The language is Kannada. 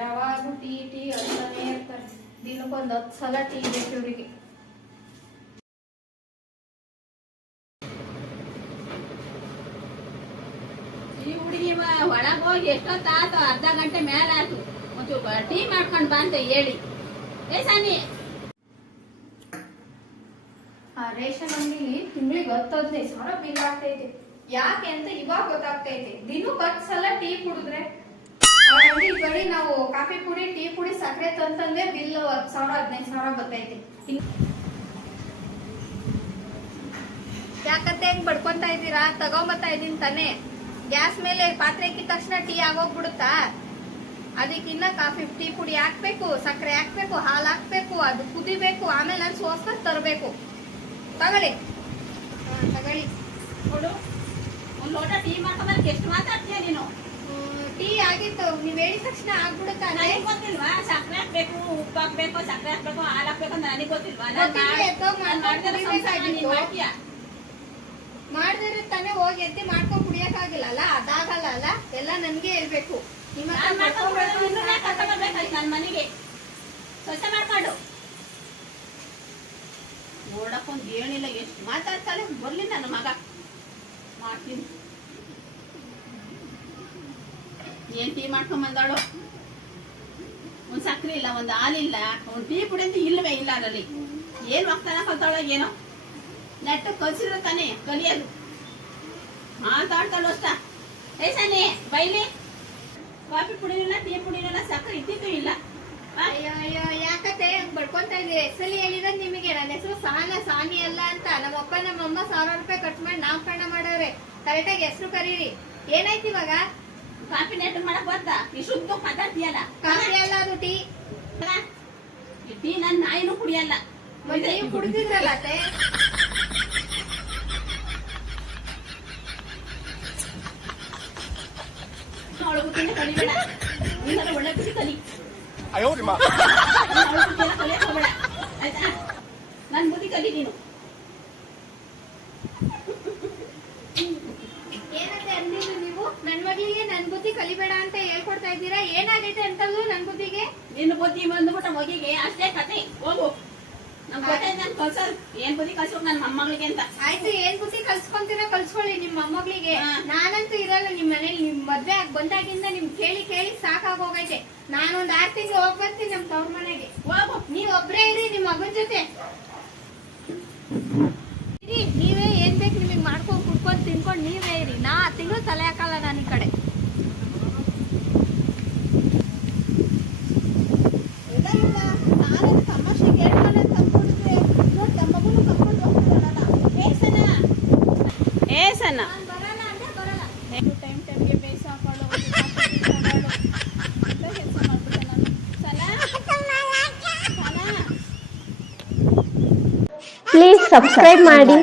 ಯಾವಾಗೂ ಟೀ ಟೀ ಅಂತಾನೆ ಇರ್ತಾರೆ. ದಿನಕ್ಕೊಂದು ಹತ್ತು ಸಲ ಟೀ ಬೇಕು ಇವರಿಗೆ. ಈ ಹುಡುಗಿ ಒಳಗೆ ಹೋಗಿ ಎಷ್ಟೊತ್ತಾತು ಅರ್ಧ ಗಂಟೆ ಮೇಲೆ ಆತು ಒಂಚೂರು ಟೀ ಮಾಡ್ಕೊಂಡು ಬಾ ಅಂತ ಹೇಳಿ. ಏ ಸಾನಿ? ಆ ರೇಷನ್ ಅಂಗಡಿಲಿ ತಿಂಗಳಿಗೆ ಹತ್ತು ಹದಿನೈದು ಸಾವಿರ ಬಿಲ್ ಆಗ್ತೈತೆ. ಯಾಕೆ ಅಂತ ಇವಾಗ ಗೊತ್ತಾಗ್ತೈತೆ. ದಿನಕ್ಕೆ ಹತ್ತು ಸಲ ಟೀ ಕುಡಿದ್ರೆ. ಬರೀ ನಾವು ಕಾಫಿ ಪುಡಿ, ಟೀ ಪುಡಿ, ಸಕ್ಕರೆ ತಂತಂದ್ರೆ ಬಿಲ್ ಹತ್ತು ಸಾವಿರ ಹದಿನೈದು ಸಾವಿರ ಬರ್ತೈತಿ. ಯಾಕತ್ತೆ ಯಾಕಂತ ಹೆಂಗ್ ಬಡ್ಕೊಂತ ಇದ್ದೀರಾ? ತಗೊಂಬತ್ತಾ ಇದೀನಿ ತಾನೇ. ಗ್ಯಾಸ್ ಮೇಲೆ ಪಾತ್ರೆ ಇಕ್ಕಿದ ತಕ್ಷಣ ಟೀ ಆಗೋಗ್ಬಿಡುತ್ತಾ? ಅದಕ್ಕಿನ್ನ ಕಾಫಿ, ಟೀ ಪುಡಿ ಹಾಕ್ಬೇಕು, ಸಕ್ಕರೆ ಹಾಕ್ಬೇಕು, ಹಾಲು ಹಾಕ್ಬೇಕು, ಅದು ಕುದಿಬೇಕು, ಆಮೇಲೆ ನಾನು ಸೋಸ್ಕೊಂಡು ತರಬೇಕು. ತಗೊಳ್ಳಿ. ತಗೊಳ್ಳಿ. ನೋಡು, ಒಂದು ಲೋಟ ಟೀ ಮಾಡ್ಕೊಂಡ್ರೆ ಎಷ್ಟು ಮಾತಾಡ್ತೀಯ ನೀನು? ಟೀ ಆಗಿತ್ತು. ನೀವ್ ಹೇಳಿದ ತಕ್ಷಣ ಆಗ್ಬಿಡುತ್ತಾ ನನಗ್ ಗೊತ್ತಿಲ್ವಾ? ಸಕ್ಕರೆ ಹಾಕ್ಬೇಕು ಉಪ್ಪು ಹಾಕ್ಬೇಕು ಸಕ್ಕರೆ ಹಾಕ್ಬೇಕು ಹಾಲು ಹಾಕ್ಬೇಕು ಅಂತ ನನಗ್ ಗೊತ್ತಿಲ್ವಾ? ನಾನ್ ಮಾಡ್- ನಾನ್ ಮಾಡಿದ್ರೆ ಮಾಡ್ಕೊಂಡು ಸಂಸಾರ ನೀನ್ ಮಾಡ್ತೀಯ? ಮಾಡಿದ್ರೆ ತಾನೇ ಹೋಗಿ ಎತ್ತಿ ಮಾಡ್ಕೊಂಡ್ ಕುಡಿಯಕ್ಕಾಗಿಲ್ಲ ಅಲ್ಲ? ಅದಾಗಲ್ಲ ಅಲ್ಲ? ಎಲ್ಲ ನನ್ಗೆ ಹೇಳ್ಬೇಕು ನಿಮ್ಮ ಹತ್ರ ನಾನ್ ಮಾಡ್ಕೊಂಡ್ ಮಾಡ್ಕೊಂಡ್ ಬಿಡೋದು ಇನ್ನೂ ಯಾಕ್ ಕರ್ಕೊಂಡ್ ಸಾಕಾಗೈತೆ. ಬರ್ಬೇಕಾಯ್ತು ನನ್ ಮನೆಗೆ. ಸ್ವಚ್ಛ ಮಾಡ್ಕೊಂಡು. ನೋಡಕ್ಕೊಂದ್ ಏನಿಲ್ಲ ಎಷ್ಟು ಮಾತಾಡ್ತಾಳೆ? ಬರ್ಲಿ ನನ್ನ ಮಗ. ಮಾಡ್ತೀನಿ. ಏನ್ ಟೀ ಮಾಡ್ಕೊಂಡ್ ಬಂದಾಳು ಒಂದ್ ಸಕ್ಕರೆ ಇಲ್ಲ, ಒಂದ್ ಹಾಲಿಲ್ಲ ಒಂದ್ ಟೀ ಪುಡಿ ಅಂತ ಇಲ್ವೇ, ಇಲ್ಲ ಅದರಲ್ಲಿ ಏನ್ ಹೋಗ್ತಾನ ಕಲ್ತಾಳೋ ಏನೋ? ನೆಟ್ಟು ಕಲ್ಸಿರೋ ತಾನೆ ಕಲಿಯೋದು. ಮಾತಾಡ್ತಾಳು ಅಷ್ಟ. ಏ ಸನಿ ಬೈಲಿ. ಕಾಫಿ ಪುಡಿನಿಲ್ಲ ಟೀ ಪುಡಿನಿಲ್ಲ ಸಕ್ಕರೆ ಇದ್ದಿದ್ದು ಇಲ್ಲ. ಅಯ್ಯೋ ಅಯ್ಯೋ, ಯಾಕತ್ತೆ? ಬಡ್ಕೊಂತ ಇದೀರಿ. ಹೆಸರು ಹೇಳಿದ್ರೆ ನಿಮಗೆ. ನನ್ನ ಹೆಸರು ಸಾನ, ಸಾನಿ ಅಲ್ಲ ಅಂತ. ನಮ್ಮಪ್ಪ, ನಮ್ಮಮ್ಮ ಸಾವಿರ ರೂಪಾಯಿ ಖರ್ಚು ಮಾಡಿ ನಾಮಕರಣ ಮಾಡವ್ರೆ. ಕರೆಕ್ಟಾಗಿ ಹೆಸರು ಕರೀರಿ. ಏನಾಯ್ತು ಇವಾಗ? ಕಾಫಿ ನೆಟ್ ಮಾಡಕ್ ಬರ್ತಾ? ಈ ಶುದ್ಧ ಮಾತಾಡ್ತೀಯಲ್ಲ ಕಾಫಿ ಅಲ್ಲ ಅದು ಟೀ. ಈ ಟೀ ನನ್ ನಾಯಿನೂ ಕುಡಿಯಲ್ಲ. ನೀವು ಕುಡ್ದಿದ್ರಲ್ಲ ಅತ್ತೆ? ಅವಳ ಬುದ್ಧಿನ ಕಲಿಬೇಡ. ನೀನಾರ ಒಳ್ಳೆ ಬುದ್ಧಿ ಕಲಿ. 哎呦 ನನ್ ಬುದ್ಧಿ ಕಲಿಬೇಡ ಅಂತ ಹೇಳ್ಕೊಡ್ತಾ ಇದ್ದೀರಾ? ಏನಾಗೈತೆ ಅಂತದ್ದು ನನ್ ಬುದ್ಧಿಗೆ? ನಿನ್ನ ಬುದ್ಧಿ ಬಂದ್ಬಿಟ್ಟ ಮಗಿಗೆ ಅಷ್ಟೇ ಕತೆ. ಹೋಗು. ನಮ್ ಗೊತ್ತೇ ನಾನು ಕಲ್ಸೋದು ಏನ್ ಬುದ್ಧಿ ಕಲ್ಸ್ಬೇಕು ನನ್ನ ಮೊಮ್ಮಗಳಿಗೆ ಅಂತ. ಆಯ್ತು ಏನ್ ಬುದ್ಧಿ ಕಲ್ಸ್ಕೊಂತೀರಾ ಕಲ್ಸ್ಕೊಳ್ಳಿ ನಿಮ್ ಮೊಮ್ಮಗಳಿಗೆ. ನಾನಂತೂ ಇರಲ್ಲ ನಿಮ್ ಮನೇಲಿ. ನಿಮ್ ಮದ್ವೆ ಆಗಿ ಬಂದಾಗಿಂದ ನಿಮ್ ಕೇಳಿ ಕೇಳಿ ಸಾಕಾಗೋಗೈತೆ. ನಾನೊಂದ್ ಆರ್ ತಿಂಗಳು ಹೋಗ್ ಬರ್ತೀನಿ ನಮ್ ತವ್ರ ಮನೆಗೆ. ಹೋಗು. ನೀವ್ ಒಬ್ರೇ ಇರಿ ನಿಮ್ ಮಗನ್ ಜೊತೆ ಇರಿ ನೀವೇ ಏನ್ ಬೇಕು ನಿಮಗ್ ಮಾಡ್ಕೊಂಡ್ ಕುಡ್ಕೊಂಡ್ ತಿನ್ಕೊಂಡ್ ನೀವೇ ಇರಿ ನಾ ತಿಂಗಳು ತಲೆ ಹಾಕಲ್ಲ ನಾನು ಈ ಕಡೆ ಇಲ್ಲ ಇಲ್ಲ ನಾನೇನು ತಮಾಷೆ ಕೇಳ್ತಾನೆ ಅಂತ ಅನ್ಕೊಂಡಿದ್ರೆ ನೋಡಿ ತಮ್ಮಗನು ಕರ್ಕೊಂಡು ಹೋಗ್ಬಿಡೋಣ ಏ ಸನ ಏ ಸನ ನಾನ್ ಬರಲ್ಲ ಅಂದ್ರೆ ಟೈಮ್ ಟೈಮ್ಗೆ ಹಾಕೊಳ್ಳೋ ಅಂತ ನಾನು ಸಲ ಪ್ಲೀಸ್ ಸಬ್ಸ್ಕ್ರೈಬ್ ಮಾಡಿ.